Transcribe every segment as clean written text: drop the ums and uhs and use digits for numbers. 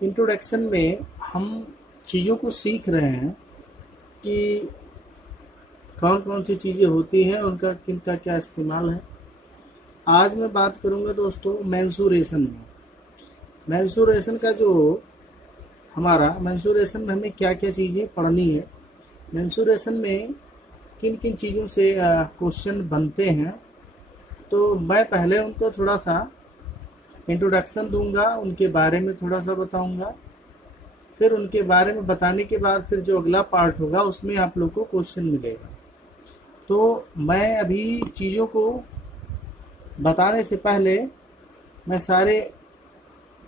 Introduction में हम चीज़ों को सीख रहे हैं कि कौन कौन सी चीज़ें होती हैं, उनका किन का क्या इस्तेमाल है। आज मैं बात करूंगा दोस्तों मेंसुरेशन में। मेंसुरेशन का जो हमारा मेंसुरेशन में हमें क्या क्या चीज़ें पढ़नी है, मेंसुरेशन में किन किन चीज़ों से क्वेश्चन बनते हैं, तो मैं पहले उनको थोड़ा सा इंट्रोडक्शन दूंगा, उनके बारे में थोड़ा सा बताऊंगा। फिर उनके बारे में बताने के बाद फिर जो अगला पार्ट होगा उसमें आप लोग को क्वेश्चन मिलेगा। तो मैं अभी चीज़ों को बताने से पहले मैं सारे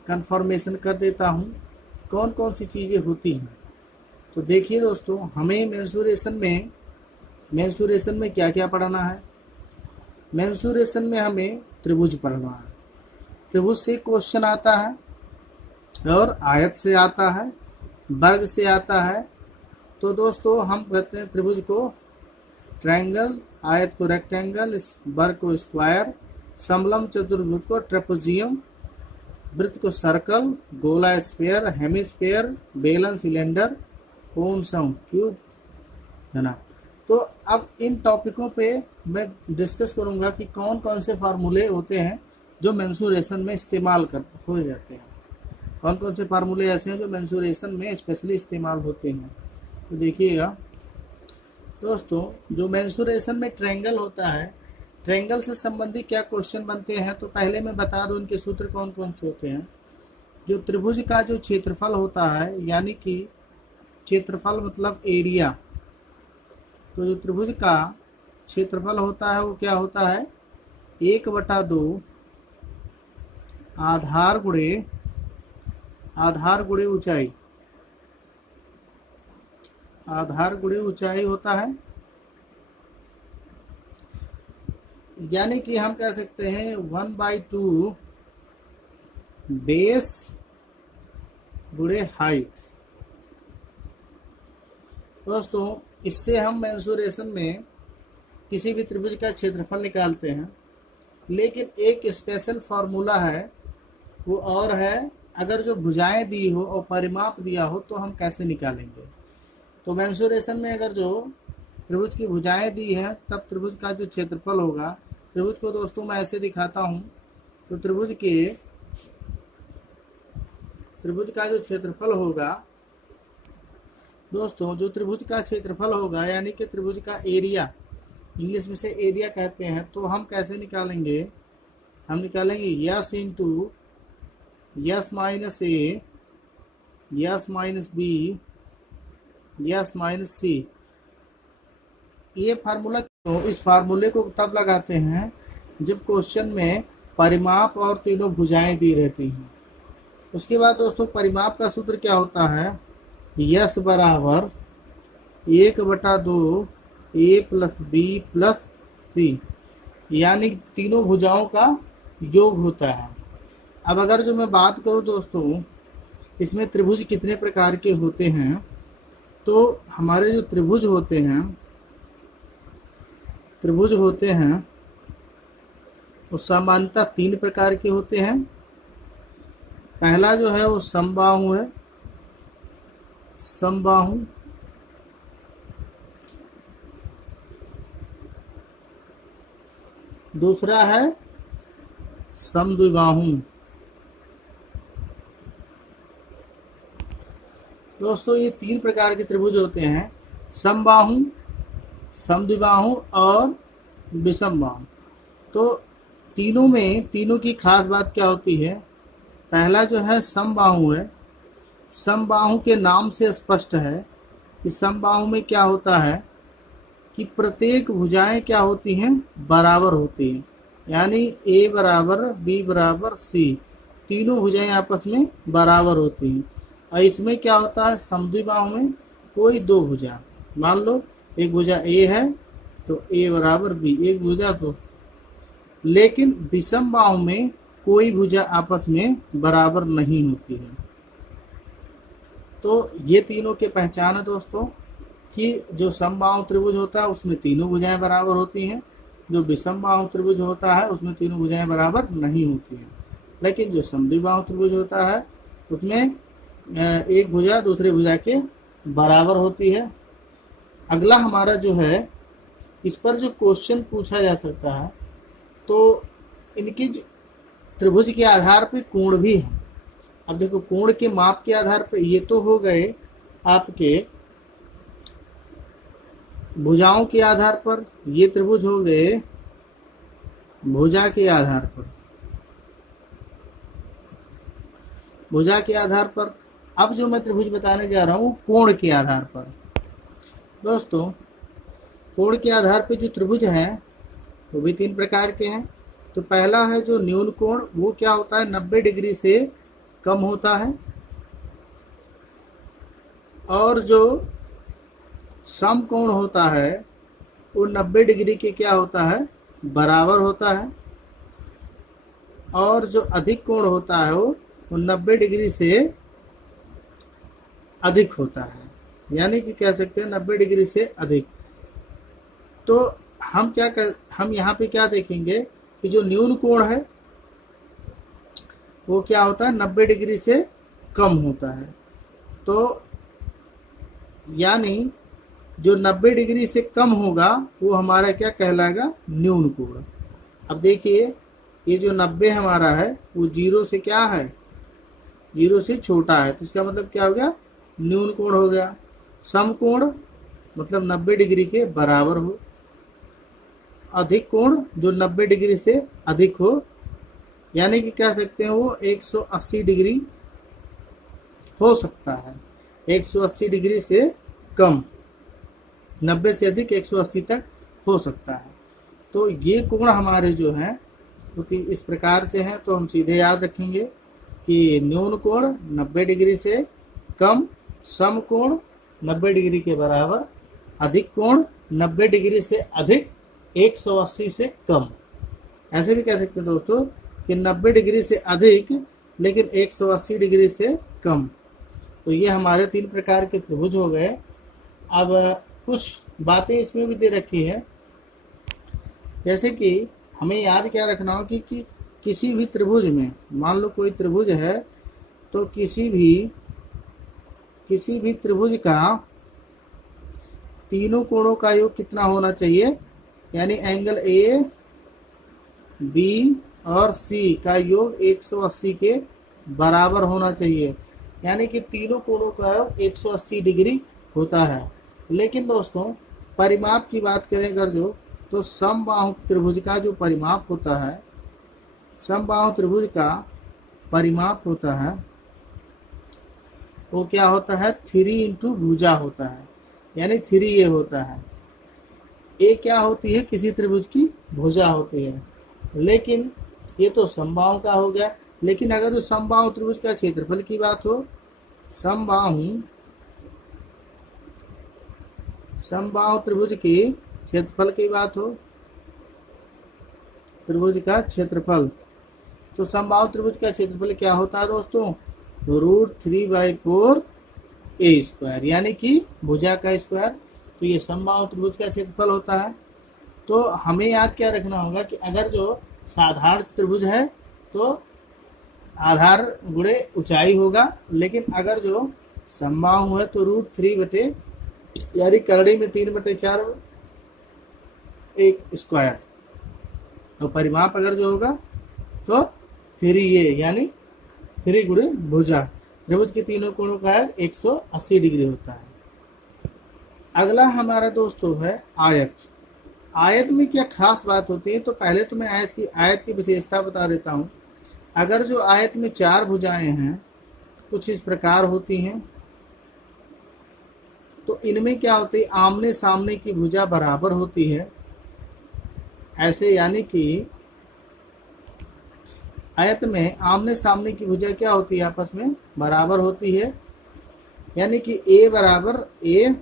कंफर्मेशन कर देता हूँ कौन कौन सी चीज़ें होती हैं। तो देखिए दोस्तों, हमें मेंसुरेशन में क्या क्या पढ़ना है। मेंसुरेशन में हमें त्रिभुज पढ़ना है। त्रिभुज से क्वेश्चन आता है और आयत से आता है, वर्ग से आता है। तो दोस्तों हम कहते हैं त्रिभुज को ट्रायंगल, आयत को रेक्टेंगल, वर्ग को स्क्वायर, समलम चतुर्भुज को ट्रेपेजियम, वृत्त को सर्कल, गोला स्फीयर, हेमिस्फीयर, बेलन सिलेंडर, कोन सम क्यूब, है ना। तो अब इन टॉपिकों पे मैं डिस्कस करूंगा कि कौन कौन से फार्मूले होते हैं जो मेंसुरेशन में इस्तेमाल हो जाते हैं। कौन कौन से फार्मूले ऐसे हैं जो मेंसुरेशन में स्पेशली इस्तेमाल होते हैं। तो देखिएगा दोस्तों, जो मेंसुरेशन में ट्रायंगल होता है, ट्रायंगल से संबंधित क्या क्वेश्चन बनते हैं, तो पहले मैं बता दूं इनके सूत्र कौन कौन से होते हैं। जो त्रिभुज का जो क्षेत्रफल होता है, यानी कि क्षेत्रफल मतलब एरिया, तो जो त्रिभुज का क्षेत्रफल होता है वो क्या होता है, 1/2 आधार गुणे ऊंचाई, आधार गुणे ऊंचाई होता है। यानी कि हम कह सकते हैं 1/2 बेस गुणे हाइट। दोस्तों, इससे हम मेंसुरेशन में किसी भी त्रिभुज का क्षेत्रफल निकालते हैं, लेकिन एक स्पेशल फार्मूला है, वो और है, अगर जो भुजाएं दी हो और परिमाप दिया हो तो हम कैसे निकालेंगे। तो मेंसुरेशन में अगर जो त्रिभुज की भुजाएं दी हैं तब त्रिभुज का जो क्षेत्रफल होगा, त्रिभुज को दोस्तों मैं ऐसे दिखाता हूँ। तो त्रिभुज का जो क्षेत्रफल होगा दोस्तों, जो त्रिभुज का क्षेत्रफल होगा यानी कि त्रिभुज का एरिया, इंग्लिश में से एरिया कहते हैं, तो हम कैसे निकालेंगे, हम निकालेंगे s into s minus a, s minus b, s minus c. ये फार्मूला क्यों, इस फार्मूले को तब लगाते हैं जब क्वेश्चन में परिमाप और तीनों भुजाएं दी रहती हैं। उसके बाद दोस्तों परिमाप का सूत्र क्या होता है, यस बराबर 1/2 ए प्लस बी प्लस सी, यानी तीनों भुजाओं का योग होता है। अब अगर जो मैं बात करूं दोस्तों, इसमें त्रिभुज कितने प्रकार के होते हैं, तो हमारे जो त्रिभुज होते हैं वो सामान्यतः 3 प्रकार के होते हैं। पहला जो है वो समबाहु है, समबाहु। दूसरा है समद्विबाहु। दोस्तों ये 3 प्रकार के त्रिभुज होते हैं, समबाहु, समद्विबाहु और विषमबाहु। तो तीनों की खास बात क्या होती है, पहला जो है समबाहु है। समबाहु के नाम से स्पष्ट है कि समबाहु में क्या होता है कि प्रत्येक भुजाएं क्या होती हैं, बराबर होती हैं। यानी ए बराबर बी बराबर सी, तीनों भुजाएं आपस में बराबर होती हैं। और इसमें क्या होता है, समद्विबाहु में कोई 2 भुजा, मान लो एक भुजा ए है तो ए बराबर बी, एक भुजा तो, लेकिन विषमबाहु में कोई भुजा आपस में बराबर नहीं होती है। तो ये तीनों के पहचान है दोस्तों, कि जो समबाहु त्रिभुज होता है उसमें तीनों भुजाएं बराबर होती हैं, जो विषमबाहु त्रिभुज होता है उसमें तीनों भुजाएं बराबर नहीं होती हैं। लेकिन जो समद्विबाहु त्रिभुज होता है उसमें एक भुजा दूसरी भुजा के बराबर होती है। अगला हमारा जो है, इस पर जो क्वेश्चन पूछा जा सकता है, तो इनकी त्रिभुज के आधार पे कोण भी है। अब देखो, कोण के माप के आधार पे ये तो हो गए आपके भुजाओं के आधार पर, ये त्रिभुज हो गए भुजा के आधार पर, भुजा के आधार पर। अब जो मैं त्रिभुज बताने जा रहा हूँ कोण के आधार पर। दोस्तों, कोण के आधार पे जो त्रिभुज हैं वो भी 3 प्रकार के हैं। तो पहला है जो न्यून कोण, वो क्या होता है, 90 डिग्री से कम होता है। और जो सम कोण होता है वो 90 डिग्री के क्या होता है, बराबर होता है। और जो अधिक कोण होता है वो 90 डिग्री से अधिक होता है, यानी कि कह सकते हैं 90 डिग्री से अधिक। तो हम यहाँ पे क्या देखेंगे कि जो न्यून कोण है वो क्या होता है, 90 डिग्री से कम होता है। तो यानी जो 90 डिग्री से कम होगा वो हमारा क्या कहलाएगा, न्यून कोण। अब देखिए, ये जो 90 हमारा है वो 0 से क्या है, 0 से छोटा है, तो इसका मतलब क्या हो गया, न्यून कोण हो गया। सम कोण मतलब 90 डिग्री के बराबर हो। अधिक कोण जो 90 डिग्री से अधिक हो, यानी कि कह सकते हैं वो 180 डिग्री हो सकता है। 180 डिग्री से कम, 90 से अधिक 180 तक हो सकता है। तो ये कोण हमारे जो हैं क्योंकि इस प्रकार से हैं, तो हम सीधे याद रखेंगे कि न्यून कोण 90 डिग्री से कम, सम कोण 90 डिग्री के बराबर, अधिक कोण 90 डिग्री से अधिक, 180 से कम। ऐसे भी कह सकते हैं दोस्तों कि 90 डिग्री से अधिक लेकिन 180 डिग्री से कम। तो ये हमारे 3 प्रकार के त्रिभुज हो गए। अब कुछ बातें इसमें भी दे रखी है, जैसे कि हमें याद क्या रखना हो कि किसी भी त्रिभुज में, मान लो कोई त्रिभुज है, तो किसी भी त्रिभुज का तीनों कोणों का योग कितना होना चाहिए, यानी एंगल ए, बी और सी का योग 180 के बराबर होना चाहिए, यानी कि तीनों कोणों का योग 180 डिग्री होता है। लेकिन दोस्तों, परिमाप की बात करें अगर जो, तो समबाहु त्रिभुज का जो परिमाप होता है, समबाहु त्रिभुज का परिमाप होता है वो क्या होता है, 3 इंटू भुजा होता है, यानी 3a होता है। ए क्या होती है, किसी त्रिभुज की भुजा होती है। लेकिन ये तो समबाहु का हो गया। लेकिन अगर जो समबाहु त्रिभुज का क्षेत्रफल की बात हो, समबाहु त्रिभुज के क्षेत्रफल की बात हो, त्रिभुज का क्षेत्रफल, तो समबाहु त्रिभुज का क्षेत्रफल क्या होता है दोस्तों, √3/4 a स्क्वायर, यानी कि भुजा का स्क्वायर। तो ये समबाहु त्रिभुज का क्षेत्रफल होता है। तो हमें याद क्या रखना होगा कि अगर जो साधारण त्रिभुज है तो आधार गुणे ऊंचाई होगा, लेकिन अगर जो समबाहु है तो √3 यानी करड़ी में 3/4 एक स्क्वायर। तो परिमाप अगर जो होगा तो 3a यानी 3 गुणे भुजा, त्रिभुज के तीनों कोणों का 180 डिग्री होता है। अगला हमारा दोस्तों है आयत। आयत में क्या खास बात होती है, तो पहले तो मैं आयत की विशेषता बता देता हूँ। अगर जो आयत में 4 भुजाएं हैं कुछ इस प्रकार होती हैं, तो इनमें क्या होती है, आमने सामने की भुजा बराबर होती है। ऐसे यानी कि आयत में आमने सामने की भुजा क्या होती है, आपस में बराबर होती है, यानी कि a बराबर a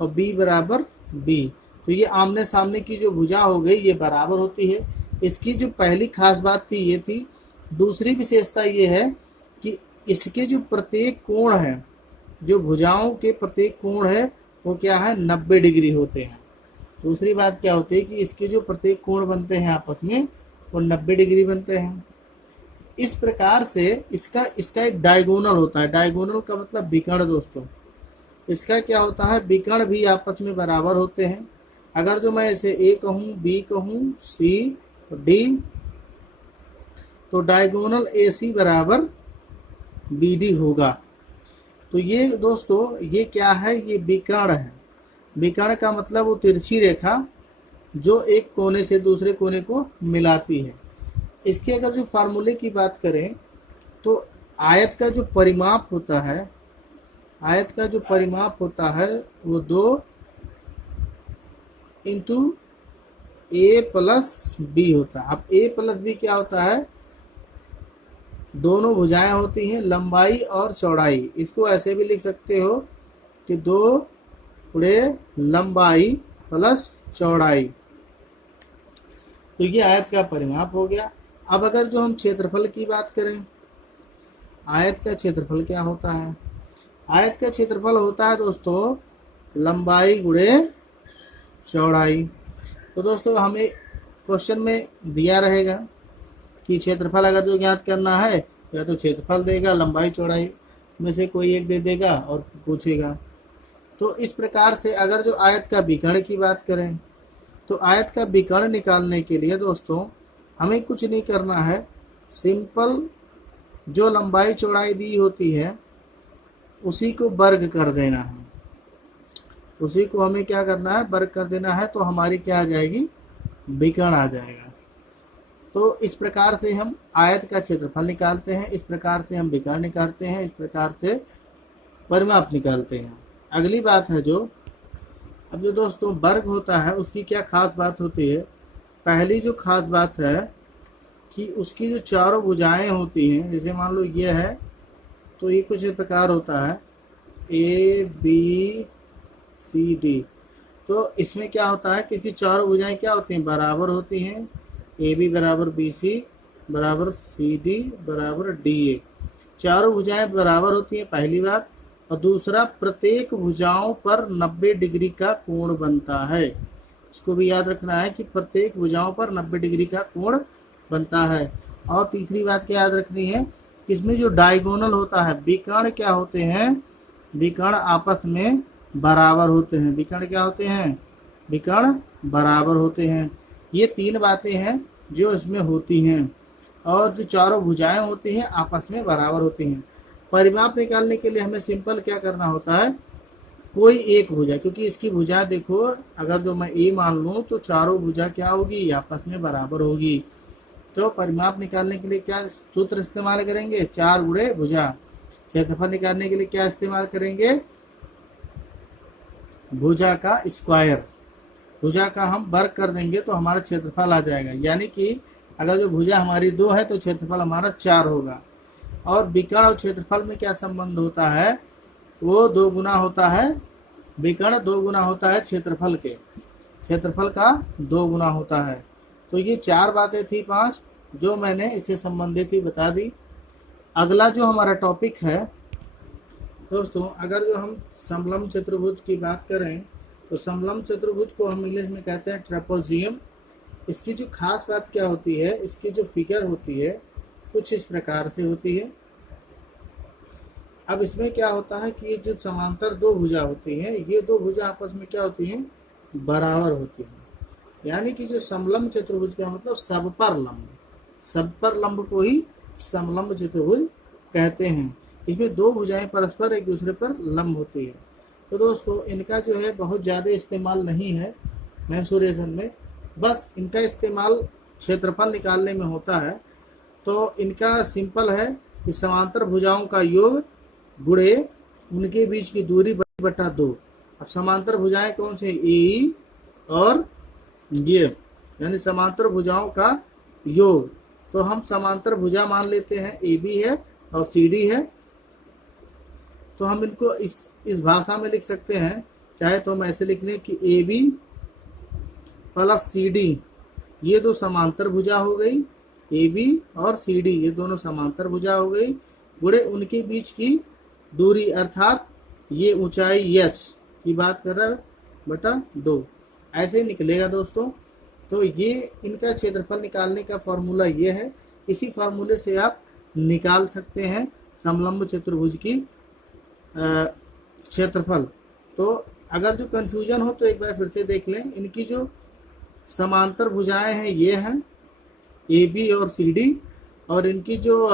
और b बराबर b। तो ये आमने सामने की जो भुजा हो गई ये बराबर होती है। इसकी जो पहली खास बात थी ये थी। दूसरी विशेषता ये है कि इसके जो प्रत्येक कोण है, जो भुजाओं के प्रत्येक कोण है वो क्या है, 90 डिग्री होते हैं। दूसरी बात क्या होती है कि इसके जो प्रत्येक कोण बनते हैं आपस में वो 90 डिग्री बनते हैं। इस प्रकार से इसका इसका एक डायगोनल होता है। डायगोनल का मतलब विकर्ण दोस्तों। इसका क्या होता है, विकर्ण भी आपस में बराबर होते हैं। अगर जो मैं इसे ए कहूँ, बी कहूँ, सी, डी, तो डायगोनल ए सी बराबर बी डी होगा। तो ये दोस्तों ये क्या है, ये विकर्ण है। विकर्ण का मतलब वो तिरछी रेखा जो एक कोने से दूसरे कोने को मिलाती है। इसके अगर जो फार्मूले की बात करें तो आयत का जो परिमाप होता है, आयत का जो परिमाप होता है वो 2 इंटू ए प्लस बी होता है। अब ए प्लस बी क्या होता है, दोनों भुजाएं होती हैं, लंबाई और चौड़ाई। इसको ऐसे भी लिख सकते हो कि 2 गुणे लंबाई प्लस चौड़ाई। तो ये आयत का परिमाप हो गया। अब अगर जो हम क्षेत्रफल की बात करें, आयत का क्षेत्रफल क्या होता है, आयत का क्षेत्रफल होता है दोस्तों लंबाई गुणे चौड़ाई। तो दोस्तों हमें क्वेश्चन में दिया रहेगा कि क्षेत्रफल अगर जो ज्ञात करना है या तो क्षेत्रफल देगा, लंबाई चौड़ाई में से कोई एक दे देगा और पूछेगा। तो इस प्रकार से अगर जो आयत का विकर्ण की बात करें तो आयत का विकर्ण निकालने के लिए दोस्तों हमें कुछ नहीं करना है, सिंपल जो लंबाई चौड़ाई दी होती है उसी को वर्ग कर देना है। उसी को हमें क्या करना है, वर्ग कर देना है, तो हमारी क्या आ जाएगी, विकर्ण आ जाएगा। तो इस प्रकार से हम आयत का क्षेत्रफल निकालते हैं, इस प्रकार से हम विकर्ण निकालते हैं, इस प्रकार से परिमाप निकालते हैं। अगली बात है जो अब जो दोस्तों वर्ग होता है उसकी क्या खास बात होती है। पहली जो खास बात है कि उसकी जो चारों भुजाएं होती हैं, जैसे मान लो ये है तो ये कुछ इस प्रकार होता है ए बी सी डी। तो इसमें क्या होता है कि इसकी चारों भुजाएं क्या होती हैं, बराबर होती हैं। ए बी बराबर बी सी बराबर सी डी बराबर डी ए। चारों भुजाएं बराबर होती हैं, पहली बात। और दूसरा, प्रत्येक भुजाओं पर 90 डिग्री का कोण बनता है। इसको भी याद रखना है कि प्रत्येक भुजाओं पर 90 डिग्री का कोण बनता है। और तीसरी बात क्या याद रखनी है, इसमें जो डायगोनल होता है, विकर्ण क्या होते हैं, विकर्ण आपस में बराबर होते हैं। विकर्ण क्या होते हैं, विकर्ण बराबर होते हैं। ये 3 बातें हैं जो इसमें होती हैं। और जो चारों भुजाएं होती हैं आपस में बराबर होती हैं। परिमाप निकालने के लिए हमें सिंपल क्या करना होता है, कोई एक भुजा, क्योंकि इसकी भुजा देखो अगर जो मैं ए मान लूँ तो चारों भुजा क्या होगी, आपस में बराबर होगी। तो परिमाप निकालने के लिए क्या सूत्र इस्तेमाल करेंगे, 4 गुणे भुजा। क्षेत्रफल निकालने के लिए क्या इस्तेमाल करेंगे, भुजा का स्क्वायर। भुजा का हम वर्ग कर देंगे तो हमारा क्षेत्रफल आ जाएगा। यानी कि अगर जो भुजा हमारी 2 है तो क्षेत्रफल हमारा 4 होगा। और विकर्ण और क्षेत्रफल में क्या संबंध होता है, वो 2 गुना होता है। विकर्ण 2 गुना होता है क्षेत्रफल के, क्षेत्रफल का 2 गुना होता है। तो ये 4 बातें थी, 5 जो मैंने इससे संबंधित ही बता दी। अगला जो हमारा टॉपिक है दोस्तों, अगर जो हम समलंब चतुर्भुज की बात करें तो समलंब चतुर्भुज को हम इंग्लिश में कहते हैं ट्रेपेजियम। इसकी जो खास बात क्या होती है, इसकी जो फिगर होती है कुछ इस प्रकार से होती है। अब इसमें क्या होता है कि ये जो समांतर 2 भुजा होती हैं, ये 2 भुजा आपस में क्या होती हैं, बराबर होती हैं। यानी कि जो समलंब चतुर्भुज का मतलब सब पर लंब, सब पर लंब को ही समलंब चतुर्भुज कहते हैं। इसमें 2 भुजाएं परस्पर एक दूसरे पर लंब होती है। तो दोस्तों इनका जो है बहुत ज़्यादा इस्तेमाल नहीं है मेंसुरेशन में, बस इनका इस्तेमाल क्षेत्रफल निकालने में होता है। तो इनका सिंपल है कि समांतर भुजाओं का योग गुणे उनके बीच की दूरी बटा 2। अब समांतर भुजाएं कौन से, ए और ये, यानी समांतर भुजाओं का योग। तो हम समांतर भुजा मान लेते हैं, ए बी है और सी डी है। तो हम इनको इस भाषा में लिख सकते हैं, चाहे तो हम ऐसे लिख लें कि A B plus C D, ये 2 समांतर भुजा हो गई। ए बी और सी डी ये दोनों समांतर भुजा हो गई, गुणे उनके बीच की दूरी अर्थात ये ऊंचाई h की बात कर रहा है बटा 2, ऐसे निकलेगा दोस्तों। तो ये इनका क्षेत्रफल निकालने का फॉर्मूला ये है। इसी फार्मूले से आप निकाल सकते हैं समलंब चतुर्भुज की क्षेत्रफल। तो अगर जो कंफ्यूजन हो तो एक बार फिर से देख लें। इनकी जो समांतर भुजाएं हैं ये हैं ए बी और सी डी, और इनकी जो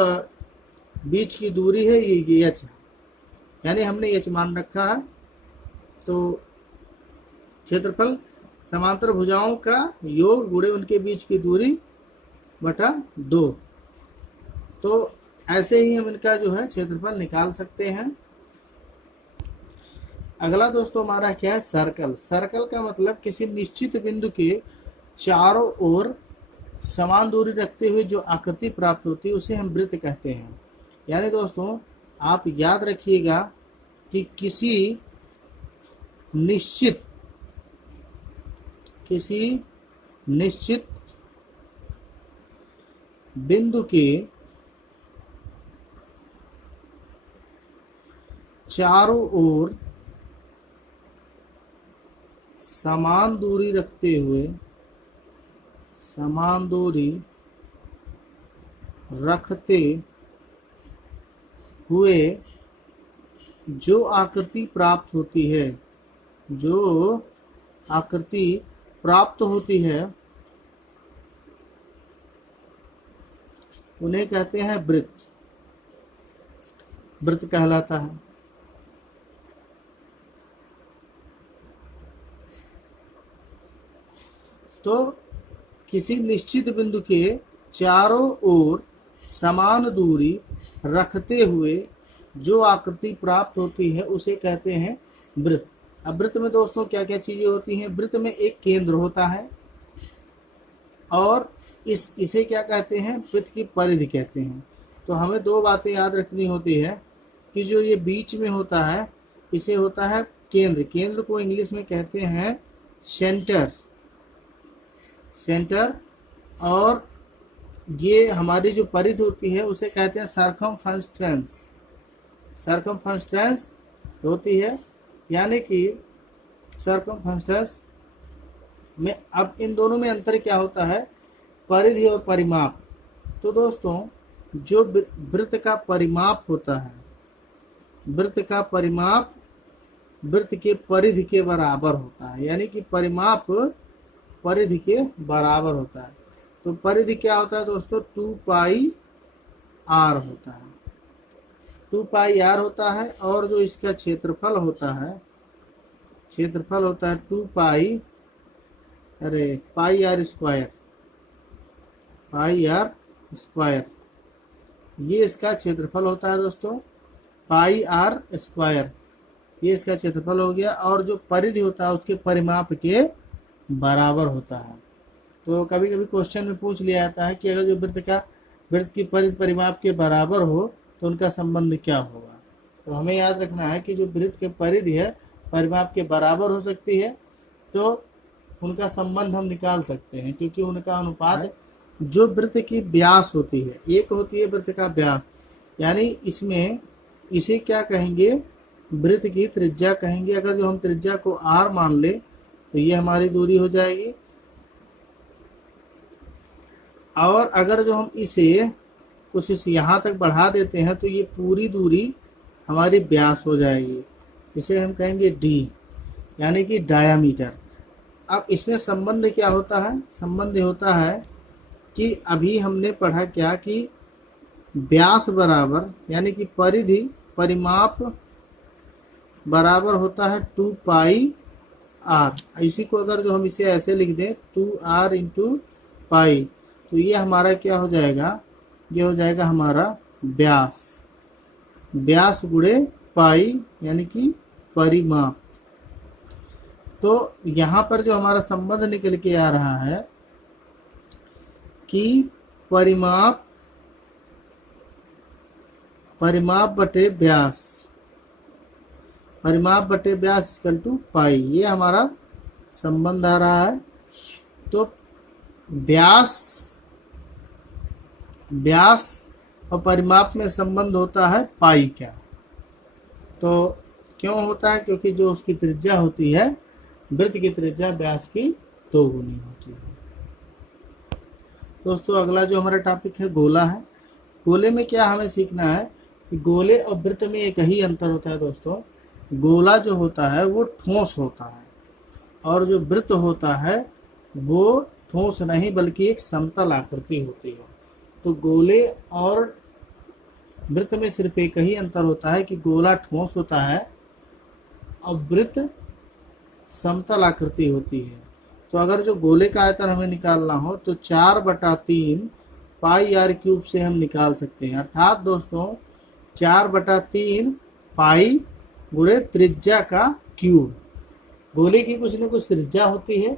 बीच की दूरी है ये एच है, यानी हमने एच मान रखा है। तो क्षेत्रफल समांतर भुजाओं का योग गुणे उनके बीच की दूरी बटा 2। तो ऐसे ही हम इनका जो है क्षेत्रफल निकाल सकते हैं। अगला दोस्तों हमारा क्या है, सर्कल। सर्कल का मतलब किसी निश्चित बिंदु के चारों ओर समान दूरी रखते हुए जो आकृति प्राप्त होती है उसे हम वृत्त कहते हैं। यानी दोस्तों आप याद रखिएगा कि किसी निश्चित बिंदु के चारों ओर समान दूरी रखते हुए जो आकृति प्राप्त होती है उन्हें कहते हैं वृत्त। वृत्त कहलाता है। तो किसी निश्चित बिंदु के चारों ओर समान दूरी रखते हुए जो आकृति प्राप्त होती है उसे कहते हैं वृत्त। अब वृत्त में दोस्तों क्या क्या चीजें होती हैं। वृत्त में एक केंद्र होता है और इसे क्या कहते हैं, वृत्त की परिधि कहते हैं। तो हमें दो बातें याद रखनी होती है कि जो ये बीच में होता है इसे होता है केंद्र। केंद्र को इंग्लिश में कहते हैं सेंटर। और ये हमारी जो परिधि होती है उसे कहते हैं सरकमफेरेंस होती है। यानी कि सरकमफेरेंस में अब इन दोनों में अंतर क्या होता है, परिधि और परिमाप। तो दोस्तों जो वृत्त का परिमाप होता है, वृत्त का परिमाप वृत्त के परिधि के बराबर होता है। यानी कि परिमाप परिधि के बराबर होता है। तो परिधि क्या होता है दोस्तों, 2πr होता है। 2πr होता है और जो इसका क्षेत्रफल होता है 2πr²। ये इसका क्षेत्रफल होता है दोस्तों, πr²। ये इसका क्षेत्रफल हो गया। और जो परिधि होता है उसके परिमाप के बराबर होता है। तो कभी कभी क्वेश्चन में पूछ लिया जाता है कि अगर जो वृत्त की परिधि परिमाप के बराबर हो तो उनका संबंध क्या होगा। तो हमें याद रखना है कि जो वृत्त की परिधि है परिमाप के बराबर हो सकती है तो उनका संबंध हम निकाल सकते हैं, क्योंकि उनका अनुपात जो वृत्त की व्यास होती है, एक होती है वृत्त का व्यास, यानी इसमें इसे क्या कहेंगे, वृत्त की त्रिज्या कहेंगे। अगर जो हम त्रिज्या को r मान ले तो ये हमारी दूरी हो जाएगी। और अगर जो हम इसे कुछ इस यहाँ तक बढ़ा देते हैं तो ये पूरी दूरी हमारी व्यास हो जाएगी। इसे हम कहेंगे d, यानी कि डायामीटर। अब इसमें संबंध क्या होता है, संबंध होता है कि अभी हमने पढ़ा क्या कि व्यास बराबर यानी कि परिधि परिमाप बराबर होता है 2πr। इसी को अगर जो हम इसे ऐसे लिख दें 2r × π, तो ये हमारा क्या हो जाएगा, ये हो जाएगा हमारा व्यास गुणे पाई यानी कि परिमाप। तो यहाँ पर जो हमारा संबंध निकल के आ रहा है कि परिमाप बटे व्यास इक्वल टू पाई, ये हमारा संबंध आ रहा है। तो व्यास और परिमाप में संबंध होता है पाई का। तो क्यों होता है, क्योंकि जो उसकी त्रिज्या होती है वृत्त की त्रिज्या व्यास की 2 गुनी होती है। दोस्तों अगला जो हमारा टॉपिक है गोला है। गोले में क्या हमें सीखना है कि गोले और वृत्त में एक ही अंतर होता है दोस्तों। गोला जो होता है वो ठोस होता है और जो वृत्त होता है वो ठोस नहीं बल्कि एक समतल आकृति होती है। तो गोले और वृत्त में सिर्फ एक ही अंतर होता है कि गोला ठोस होता है और वृत्त समतल आकृति होती है। तो अगर जो गोले का आयतन हमें निकालना हो तो 4/3 पाई आर क्यूब से हम निकाल सकते हैं। अर्थात दोस्तों 4/3 पाई गुणे त्रिज्या का क्यूब। गोले की कुछ न कुछ त्रिज्या होती है,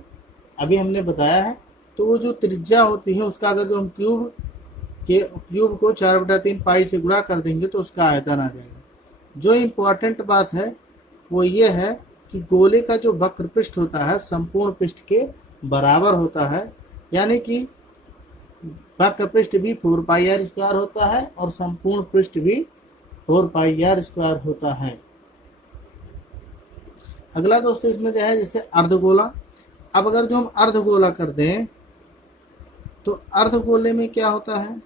अभी हमने बताया है। तो वो जो त्रिज्या होती है उसका अगर जो हम क्यूब को 4/3 पाई से गुणा कर देंगे तो उसका आयतन आ जाएगा। जो इम्पोर्टेंट बात है वो ये है कि गोले का जो वक्र पृष्ठ होता है संपूर्ण पृष्ठ के बराबर होता है, यानी कि वक्र पृष्ठ भी 4πr² होता है और संपूर्ण पृष्ठ भी 4πr² होता है। अगला दोस्तों इसमें क्या है, जैसे अर्धगोला। अब अगर जो हम अर्धगोला कर दें तो अर्धगोले में क्या होता है,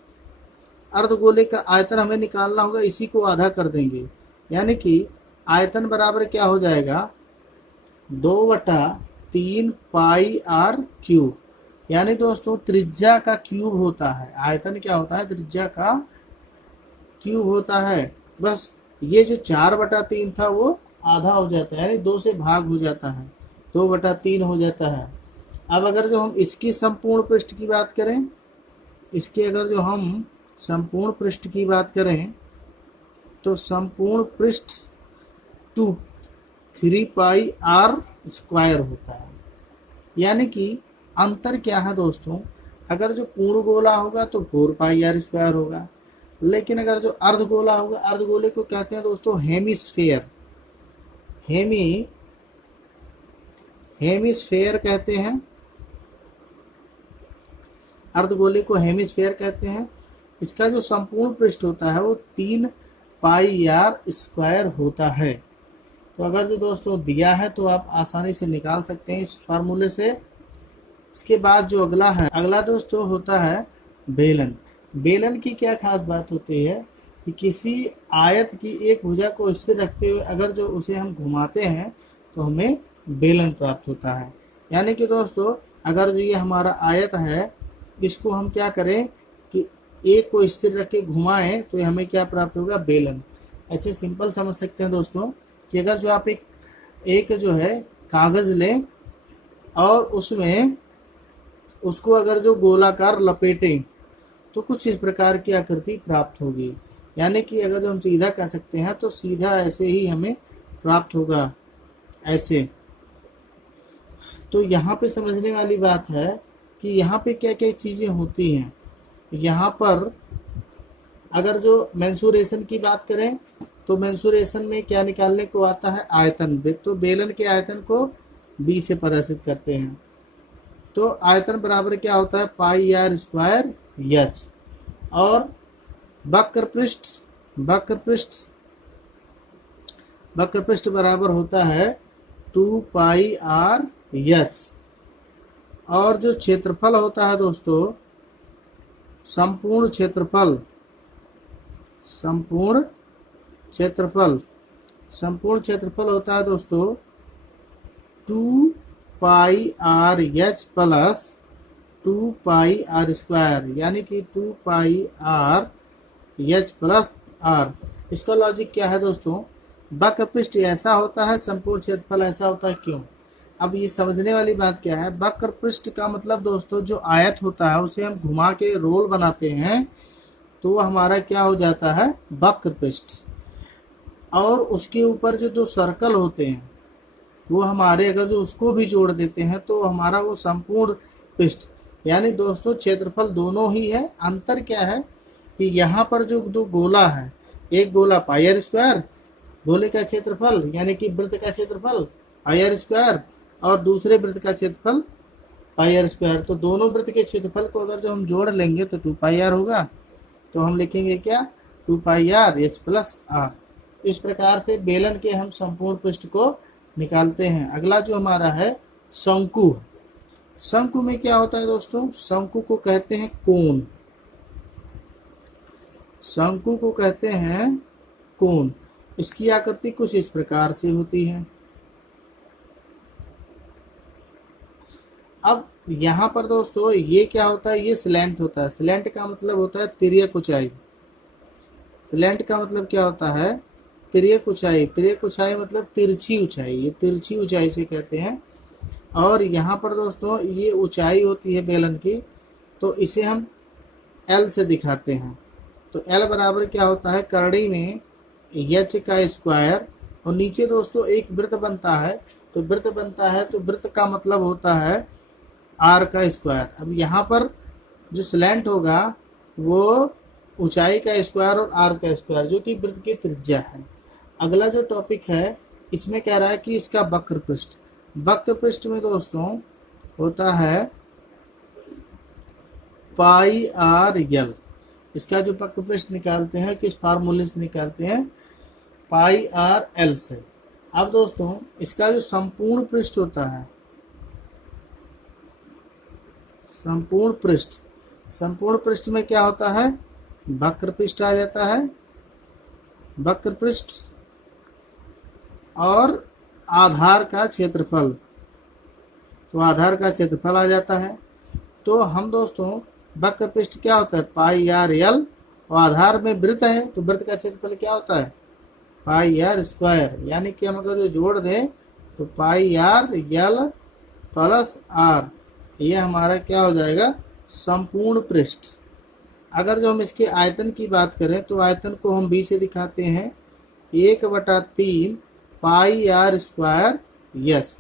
अर्धगोले का आयतन हमें निकालना होगा, इसी को आधा कर देंगे, यानी कि आयतन बराबर क्या हो जाएगा 2/3 पाई आर क्यूब। यानी दोस्तों त्रिज्या का क्यूब होता है, आयतन क्या होता है त्रिज्या का क्यूब होता है। बस ये जो 4/3 था वो आधा हो जाता है, यानी 2 से भाग हो जाता है, 2/3 हो जाता है। अब अगर जो हम इसकी संपूर्ण पृष्ठ की बात करें, इसके अगर जो हम संपूर्ण पृष्ठ की बात करें तो संपूर्ण पृष्ठ 3πr² होता है। यानी कि अंतर क्या है दोस्तों, अगर जो पूर्ण गोला होगा तो 4πr² होगा, लेकिन अगर जो अर्धगोला होगा, अर्धगोले को कहते हैं दोस्तों हेमिस्फेयर। हेमिस्फेयर कहते हैं, अर्धगोले को हेमिस्फेयर कहते हैं। इसका जो संपूर्ण पृष्ठ होता है वो 3πr² होता है। तो अगर जो दोस्तों दिया है तो आप आसानी से निकाल सकते हैं इस फार्मूले से। इसके बाद जो अगला है, अगला दोस्तों होता है बेलन। बेलन की क्या खास बात होती है कि किसी आयत की एक भुजा को स्थिर रखते हुए अगर जो उसे हम घुमाते हैं तो हमें बेलन प्राप्त होता है। यानी कि दोस्तों अगर जो ये हमारा आयत है इसको हम क्या करें कि एक को स्थिर रख के घुमाएं तो हमें क्या प्राप्त होगा, बेलन। अच्छे सिंपल समझ सकते हैं दोस्तों कि अगर जो आप एक जो है कागज़ लें और उसमें उसको अगर जो गोलाकार लपेटें तो कुछ इस प्रकार की आकृति प्राप्त होगी। यानी कि अगर जो हम सीधा कह सकते हैं तो सीधा ऐसे ही हमें प्राप्त होगा, ऐसे। तो यहाँ पे समझने वाली बात है कि यहाँ पे क्या क्या चीज़ें होती हैं। यहाँ पर अगर जो मेंसुरेशन की बात करें तो मेंसुरेशन में क्या निकालने को आता है, आयतन। तो बेलन के आयतन को b से प्रदर्शित करते हैं। तो आयतन बराबर क्या होता है πr²h। और वक्र पृष्ठ बराबर होता है 2πrh। और जो क्षेत्रफल होता है दोस्तों, संपूर्ण क्षेत्रफल होता है दोस्तों 2πrh प्लस 2πr², यानी कि 2πrh प्लस r। इसका लॉजिक क्या है दोस्तों, वक्र पृष्ठ ऐसा होता है, संपूर्ण क्षेत्रफल ऐसा होता है, क्यों? अब ये समझने वाली बात क्या है, वक्र पृष्ठ का मतलब दोस्तों जो आयत होता है उसे हम घुमा के रोल बनाते हैं तो वो हमारा क्या हो जाता है, वक्र पृष्ठ। और उसके ऊपर जो दो सर्कल होते हैं वो हमारे अगर जो उसको भी जोड़ देते हैं तो हमारा वो संपूर्ण पृष्ठ। यानी दोस्तों क्षेत्रफल दोनों ही है, अंतर क्या है कि यहाँ पर जो दो गोला है, एक गोला πr², गोले का क्षेत्रफल यानी कि वृत्त का क्षेत्रफल πr², और दूसरे वृत्त का क्षेत्रफल πr²। तो दोनों वृत्त के क्षेत्रफल को अगर जो हम जोड़ लेंगे तो 2πr होगा, तो हम लिखेंगे क्या, 2πrh प्लस r। इस प्रकार से बेलन के हम संपूर्ण पृष्ठ को निकालते हैं। अगला जो हमारा है शंकु। शंकु में क्या होता है दोस्तों, शंकु को कहते हैं कोण। शंकु को कहते हैं कोण। इसकी आकृति कुछ इस प्रकार से होती है। अब यहाँ पर दोस्तों ये क्या होता है, ये स्लैंट होता है। स्लैंट का मतलब होता है तिर्यक ऊंचाई। स्लैंट का मतलब क्या होता है, तिर्यक ऊंचाई। तिर्यक ऊंचाई मतलब तिरछी ऊंचाई, ये तिरछी ऊंचाई से कहते हैं। और यहाँ पर दोस्तों ये ऊंचाई होती है बेलन की, तो इसे हम एल से दिखाते हैं। तो एल बराबर क्या होता है, करड़ी में एच का स्क्वायर, और नीचे दोस्तों एक वृत्त बनता है। तो वृत्त बनता है तो वृत्त का मतलब होता है आर का स्क्वायर। अब यहाँ पर जो स्लैंट होगा वो ऊंचाई का स्क्वायर और आर का स्क्वायर, जो कि वृत्त की त्रिज्या है। अगला जो टॉपिक है इसमें कह रहा है कि इसका वक्र पृष्ठ। वक्र पृष्ठ में दोस्तों होता है पाई आर यल। इसका जो वक्र पृष्ठ निकालते हैं किस फार्मूले से निकालते हैं, पाई आर एल से। अब दोस्तों इसका जो संपूर्ण पृष्ठ होता है, संपूर्ण पृष्ठ, संपूर्ण पृष्ठ में क्या होता है, वक्र पृष्ठ आ जाता है। वक्र पृष्ठ और आधार का क्षेत्रफल, तो आधार का क्षेत्रफल आ जाता है। तो हम दोस्तों वक्र पृष्ठ क्या होता है, पाई आर यल, और आधार में वृत्त है तो वृत्त का क्षेत्रफल क्या होता है, पाई आर स्क्वायर। यानी कि हम अगर जो जोड़ दें तो पाई आर यल प्लस आर, ये हमारा क्या हो जाएगा, संपूर्ण पृष्ठ। अगर जो हम इसके आयतन की बात करें तो आयतन को हम बी से दिखाते हैं 1/3 पाई आर स्क्वायर यस।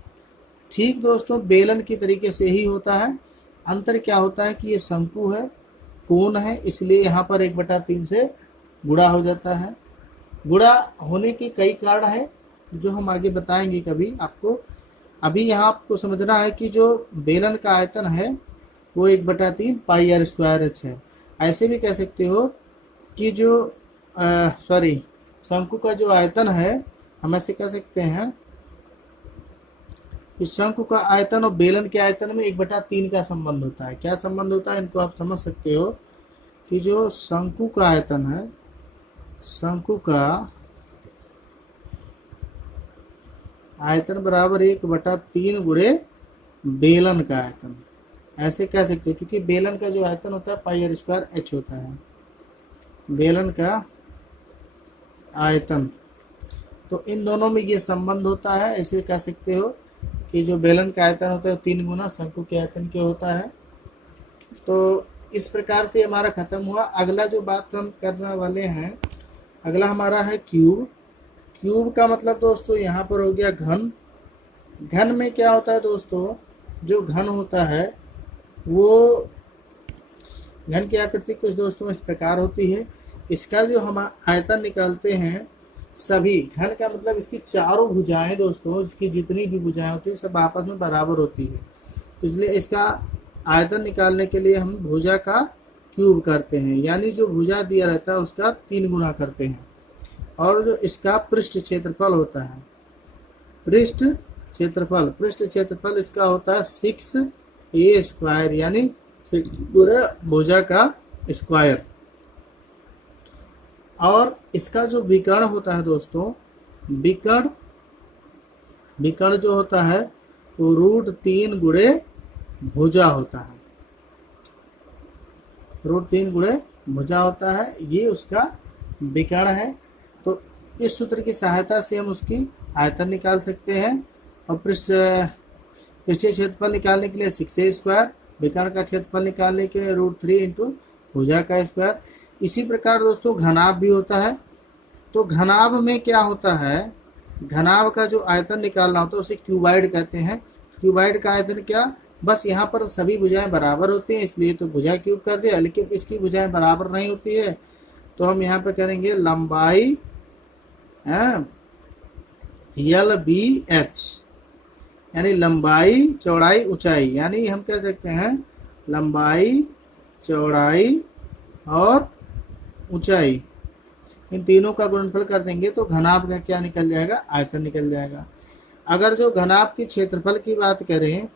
ठीक दोस्तों बेलन की तरीके से ही होता है। अंतर क्या होता है कि ये शंकु है, कोण है, इसलिए यहाँ पर 1/3 से गुणा हो जाता है। गुणा होने के कई कारण है जो हम आगे बताएंगे कभी आपको। अभी यहाँ आपको समझना है कि जो बेलन का आयतन है वो 1/3 पाई आर स्क्वायर एच है। ऐसे भी कह सकते हो कि जो शंकु का जो आयतन है, हम ऐसे कह सकते हैं कि शंकु का आयतन और बेलन के आयतन में 1/3 का संबंध होता है। क्या संबंध होता है, इनको आप समझ सकते हो कि जो शंकु का आयतन है, शंकु का आयतन बराबर 1/3 गुणे बेलन का आयतन, ऐसे कह सकते हो। क्योंकि बेलन का जो आयतन होता है पाई आर स्क्वायर एच होता है, बेलन का आयतन। तो इन दोनों में ये संबंध होता है। ऐसे कह सकते हो कि जो बेलन का आयतन होता है 3 गुना शंकु के आयतन के होता है। तो इस प्रकार से हमारा खत्म हुआ। अगला जो बात हम करने वाले हैं, अगला हमारा है क्यूब। क्यूब का मतलब दोस्तों यहाँ पर हो गया घन। घन में क्या होता है दोस्तों, जो घन होता है वो घन की आकृति कुछ दोस्तों इस प्रकार होती है। इसका जो हम आयतन निकालते हैं, सभी घन का मतलब इसकी चारों भुजाएं दोस्तों, इसकी जितनी भी भुजाएं होती है सब आपस में बराबर होती है। इसलिए इसका आयतन निकालने के लिए हम भुजा का क्यूब करते हैं, यानी जो भुजा दिया रहता है उसका 3 गुना करते हैं। और जो इसका पृष्ठ क्षेत्रफल होता है, पृष्ठ क्षेत्रफल इसका होता है 6a स्क्वायर, यानी 6 पूरे भुजा का स्क्वायर। और इसका जो विकर्ण होता है दोस्तों, विकर्ण जो होता है वो √3 गुणे भुजा होता है, √3 गुणे भुजा होता है, ये उसका विकर्ण है। तो इस सूत्र की सहायता से हम उसकी आयतन निकाल सकते हैं। और पृष्ठीय क्षेत्रफल निकालने के लिए 6a स्क्वायर, विकर्ण का क्षेत्रफल निकालने के लिए √3 इंटू भुजा का स्क्वायर। इसी प्रकार दोस्तों घनाभ भी होता है। तो घनाभ में क्या होता है, घनाभ का जो आयतन निकालना होता है उसे क्यूबाइड कहते हैं। क्यूबाइड का आयतन क्या, बस यहाँ पर सभी भुजाएं बराबर होती हैं इसलिए तो भुजा क्यूब कर दिया, लेकिन इसकी भुजाएं बराबर नहीं होती है तो हम यहाँ पे करेंगे लंबाई LBH, यानी लंबाई चौड़ाई ऊंचाई, यानी हम कह सकते हैं लंबाई चौड़ाई और ऊंचाई, इन तीनों का गुणनफल कर देंगे तो घनाभ का क्या निकल जाएगा, आयतन निकल जाएगा। अगर जो घनाभ की क्षेत्रफल की बात करें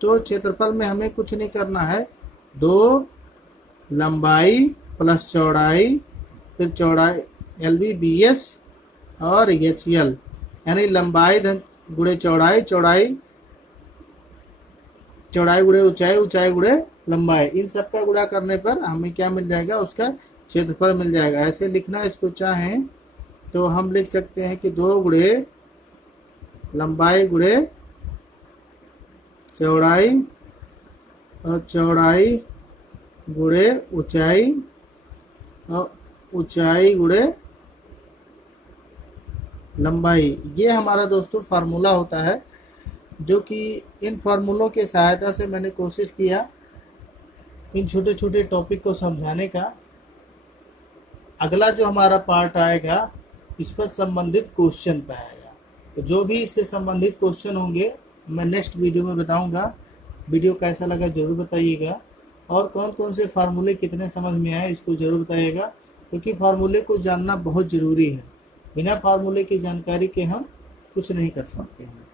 तो क्षेत्रफल में हमें कुछ नहीं करना है, 2 लंबाई प्लस चौड़ाई, फिर चौड़ाई LB/BS और HL, यानी लंबाई गुणे चौड़ाई, चौड़ाई गुणे ऊंचाई, ऊंचाई गुणे लंबाई, इन सब का गुणा करने पर हमें क्या मिल जाएगा, उसका क्षेत्रफल मिल जाएगा। ऐसे लिखना इसको चाहें तो हम लिख सकते हैं कि 2 गुणे लंबाई गुणे चौड़ाई और चौड़ाई गुणे ऊंचाई और ऊंचाई गुणे लंबाई। ये हमारा दोस्तों फार्मूला होता है, जो कि इन फार्मूलों के सहायता से मैंने कोशिश किया इन छोटे छोटे टॉपिक को समझाने का। अगला जो हमारा पार्ट आएगा इस पर संबंधित क्वेश्चन पे आएगा, तो जो भी इससे संबंधित क्वेश्चन होंगे मैं नेक्स्ट वीडियो में बताऊंगा। वीडियो कैसा लगा जरूर बताइएगा, और कौन कौन से फार्मूले कितने समझ में आए इसको जरूर बताइएगा, क्योंकि फार्मूले को जानना बहुत ज़रूरी है। बिना फार्मूले की जानकारी के हम कुछ नहीं कर सकते हैं।